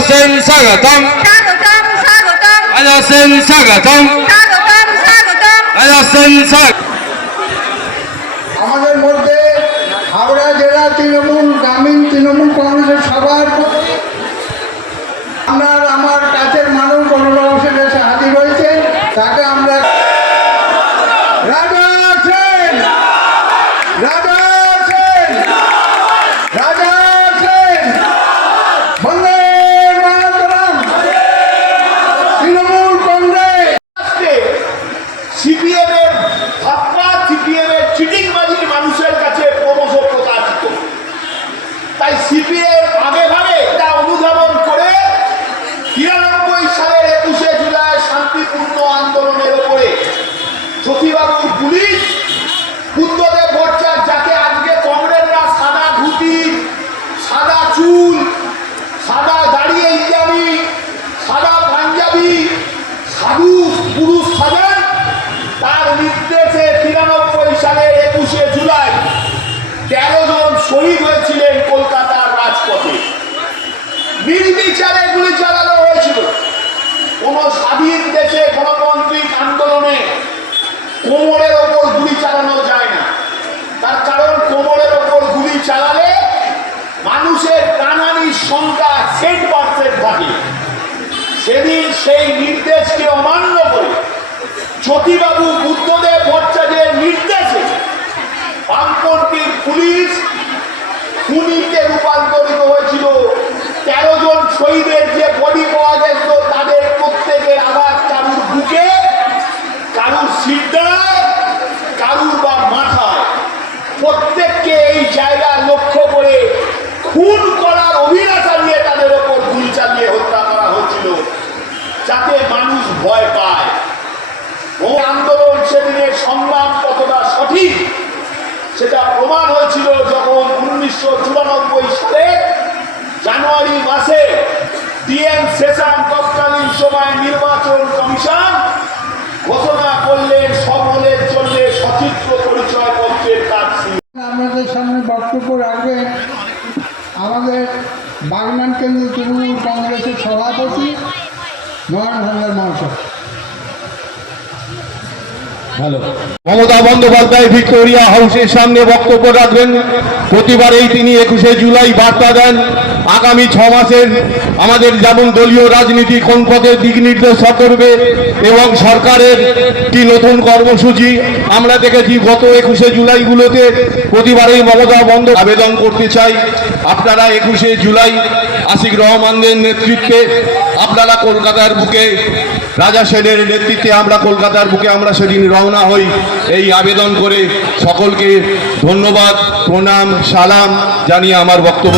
Ajasen Sagatam. Ajasen Sagatam. Ajasen Sagatam. আমাদের মধ্যে হাওড়া জেলা তৃণমূল গ্রামীণ তৃণমূল কংগ্রেসের সবার আমার কাছের মানুষ অনুরাগ হোসেন এসে হাজির হয়েছে। তাকে আমরা রাজা আছেন, রাজা আছেন, রাজা আছেন, বন্দে মাতরম। তৃণমূল কংগ্রেস সিপিএমের ভাবনা, সিপিএমের চিটিংবাজির মানুষের কাছে ক্রমশ প্রকাশিত। তাই সিপিএম আগে ভাগে তা অনুধাবন করে 93 সালের 21শে জুলাই শান্তিপূর্ণ আন্দোলনের ওপরে জ্যোতিবাবুর পুলিশ, বুদ্ধদেব ভট্টাচার্য, যাকে আজকে কমরেডরা সাদা ধুতি, সাদা চুল, সাদা দাড়ি, ইত্যাদি সাদা পাঞ্জাবি, সাধু পুরুষ সাজান, তার নির্দেশে 93 সালের 21শে জুলাই 13 জন শহীদ হয়েছিলেন কলকাতার রাজপথে। নির্বিচারে গুলি চালানো হয়েছিল। কোন স্বাধীন দেশে গণতান্ত্রিক আন্দোলনে কোমরের ওপর গুলি চালানো যায় না। তার কারণ কোমরের ওপর গুলি চালালে মানুষের প্রাণহানির সংখ্যা 10% থাকে। সেদিন সেই নির্দেশকে অমান্য করে জ্যোতিবাবু বুদ্ধদেব ভট্টাচার্যের নির্দেশে বামপন্থী পুলিশ খুনিতে রূপান্তরিত হয়েছিল। 13 জন শহীদের যে বডি পাওয়া গেছিল তাদের প্রত্যেকের আঘাত কারুর বুকে, কারুর সিদ্ধায়, কারুর বা মাথায়। প্রত্যেককে এই জায়গা লক্ষ্য করে খুন করার অভিলাষা নিয়ে তাদের ওপর গুলি চালিয়ে হত্যা করা হয়েছিল, যাতে মানুষ ভয় পায়। ও আন্দোলন সেদিনের সংগ্রাম কতটা সঠিক সেটা প্রমাণ হয়েছিল যখন 1994 সালে জানুয়ারি মাসে ডিএম সেশন তৎকালীন সময় নির্বাচন কমিশন ঘোষণা করলেন সকলের জন্য সচিত্র পরিচয় পত্রের কাজ। আমাদের সামনে বক্তব্য রাখবেন আমাদের বাগনান কেন্দ্রীয় তৃণমূল কংগ্রেসের সভাপতি নয়ন হালদার মহাশয়। মমতা বন্দ্যোপাধ্যায় ভিক্টোরিয়া হাউসের সামনে বক্তব্য রাখবেন। প্রতিবারেই তিনি 21শে জুলাই বার্তা দেন আগামী 6 মাসের আমাদের যেমন দলীয় রাজনীতি কোন পথে দিক নির্দেশ করবে এবং সরকারের কি নতুন কর্মসূচি আমরা দেখেছি গত 21শে জুলাইগুলোতে। প্রতিবারেই মমতা বন্দ্যোপাধ্যায় আবেদন করতে চাই, আপনারা 21শে জুলাই আশিক রহমানদের নেতৃত্বে আপনারা কলকাতার বুকে, রাজা সেনের নেতৃত্বে আমরা কলকাতার বুকে আমরা সেদিন রওনা হই এই আবেদন করে। সকলকে ধন্যবাদ, প্রণাম, সালাম জানিয়ে আমার বক্তব্য